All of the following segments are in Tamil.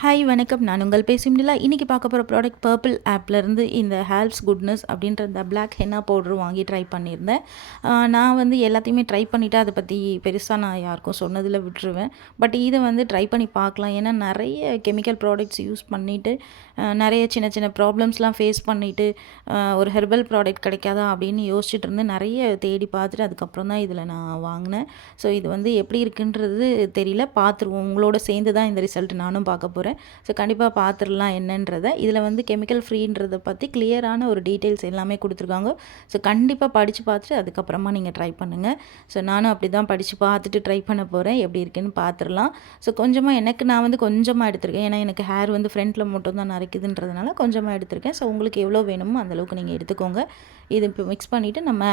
ஹாய் வணக்கம். நான் உங்கள் பேசும் நிலா. இன்றைக்கி பார்க்க போகிற ப்ராடக்ட் பர்பிள் ஆப்லேருந்து இந்த ஹேல்ப்ஸ் குட்னஸ் அப்படின்ற இந்த பிளாக் ஹென்னா பவுட்ரு வாங்கி ட்ரை பண்ணியிருந்தேன். நான் வந்து எல்லாத்தையுமே ட்ரை பண்ணிவிட்டு அதை பற்றி பெருசாக நான் யாருக்கும் சொன்னதில் விட்டுருவேன். பட் இதை வந்து ட்ரை பண்ணி பார்க்கலாம். ஏன்னா நிறைய கெமிக்கல் ப்ராடக்ட்ஸ் யூஸ் பண்ணிவிட்டு நிறைய சின்ன சின்ன ப்ராப்ளம்ஸ்லாம் ஃபேஸ் பண்ணிவிட்டு ஒரு ஹெர்பல் ப்ராடக்ட் கிடைக்காதா அப்படின்னு யோசிச்சுட்டு இருந்து நிறைய தேடி பார்த்துட்டு அதுக்கப்புறம் தான் இதில் நான் வாங்கினேன். ஸோ இது வந்து எப்படி இருக்குன்றது தெரியல, பார்த்துருவோம். உங்களோட சேர்ந்து தான் இந்த ரிசல்ட் நானும் பார்க்க போகிறேன். ஸோ கண்டிப்பாக பார்த்துடலாம் என்னன்றதை. இதில் வந்து கெமிக்கல் ஃப்ரீன்றதை பற்றி கிளியரான ஒரு டீட்டெயில்ஸ் எல்லாமே கொடுத்துருக்காங்க. ஸோ கண்டிப்பாக படித்து பார்த்துட்டு அதுக்கப்புறமா நீங்கள் ட்ரை பண்ணுங்கள். ஸோ நானும் அப்படி தான் படித்து பார்த்துட்டு ட்ரை பண்ண போகிறேன். எப்படி இருக்குன்னு பார்த்துடலாம். ஸோ கொஞ்சமாக நான் வந்து கொஞ்சமாக எடுத்திருக்கேன். ஏன்னா எனக்கு ஹேர் வந்து ஃப்ரண்ட்டில் மட்டும் தான் நரைக்குதுன்றதுனால கொஞ்சமாக எடுத்திருக்கேன். ஸோ உங்களுக்கு எவ்வளோ வேணுமோ அந்தளவுக்கு நீங்கள் எடுத்துக்கோங்க. இது இப்போ மிக்ஸ் பண்ணிவிட்டு நம்ம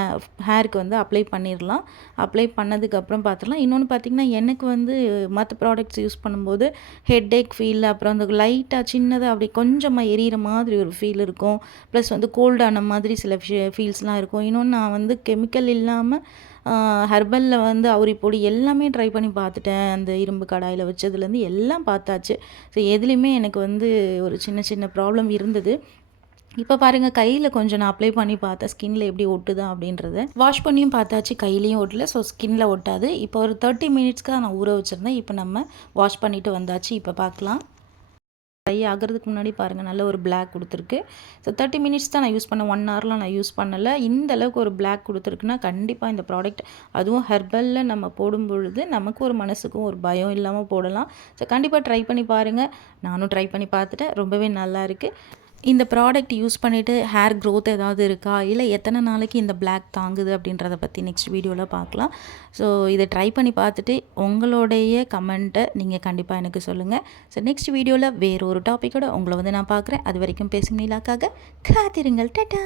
ஹேருக்கு வந்து அப்ளை பண்ணிடலாம். அப்ளை பண்ணதுக்கப்புறம் பார்த்துடலாம். இன்னொன்று பார்த்திங்கன்னா, எனக்கு வந்து மற்ற ப்ராடக்ட்ஸ் யூஸ் பண்ணும்போது ஹெட்டேக் ஃபீல், அப்புறம் அந்த லைட்டாக சின்னதாக அப்படி கொஞ்சமாக எரியிற மாதிரி ஒரு ஃபீல் இருக்கும். ப்ளஸ் வந்து கோல்டான மாதிரி சில ஃபீல்ஸ்லாம் இருக்கும். இன்னொன்று நான் வந்து கெமிக்கல் இல்லாமல் ஹெர்பலில் வந்து அவுரி பொடி எல்லாமே ட்ரை பண்ணி பார்த்துட்டேன். அந்த இரும்பு கடாயில் வச்சதுலேருந்து எல்லாம் பார்த்தாச்சு. ஸோ எதுலேயுமே எனக்கு வந்து ஒரு சின்ன சின்ன ப்ராப்ளம் இருந்தது. இப்போ பாருங்கள், கையில் கொஞ்சம் நான் அப்ளை பண்ணி பார்த்தேன் ஸ்கின்ல எப்படி ஒட்டுதா அப்படின்றத. வாஷ் பண்ணியும் பார்த்தாச்சு, கையிலையும் ஒட்டல. ஸோ ஸ்கின்ல ஒட்டாது. இப்போ ஒரு 30 மினிட்ஸ்க்கு நான் ஊற வச்சுருந்தேன். இப்போ நம்ம வாஷ் பண்ணிவிட்டு வந்தாச்சு. இப்போ பார்க்கலாம். ட்ரை ஆகிறதுக்கு முன்னாடி பாருங்கள், நல்ல ஒரு பிளாக் கொடுத்துருக்கு. ஸோ 30 மினிட்ஸ் தான் நான் யூஸ் பண்ணேன். 1 ஹவர்லாம் நான் யூஸ் பண்ணலை. இந்த அளவுக்கு ஒரு பிளாக் கொடுத்துருக்குன்னா கண்டிப்பாக இந்த ப்ராடக்ட், அதுவும் ஹெர்பலில் நம்ம போடும் பொழுது நமக்கு ஒரு மனசுக்கும் ஒரு பயம் இல்லாமல் போடலாம். ஸோ கண்டிப்பாக ட்ரை பண்ணி பாருங்கள். நானும் ட்ரை பண்ணி பார்த்துட்டேன். ரொம்பவே நல்லா இருக்குது. இந்த ப்ராடக்ட் யூஸ் பண்ணிவிட்டு ஹேர் க்ரோத் ஏதாவது இருக்கா, இல்லை எத்தனை நாளைக்கு இந்த பிளாக் தாங்குது அப்படின்றத பற்றி நெக்ஸ்ட் வீடியோவில் பார்க்கலாம். ஸோ இதை ட்ரை பண்ணி பார்த்துட்டு உங்களுடைய கமெண்ட்டை நீங்கள் கண்டிப்பாக எனக்கு சொல்லுங்கள். ஸோ நெக்ஸ்ட் வீடியோவில் வேறு ஒரு டாப்பிக்கோட உங்களை வந்து நான் பார்க்குறேன். அது வரைக்கும் பேசும் நீலாக்காக காத்திருங்கள். டாடா.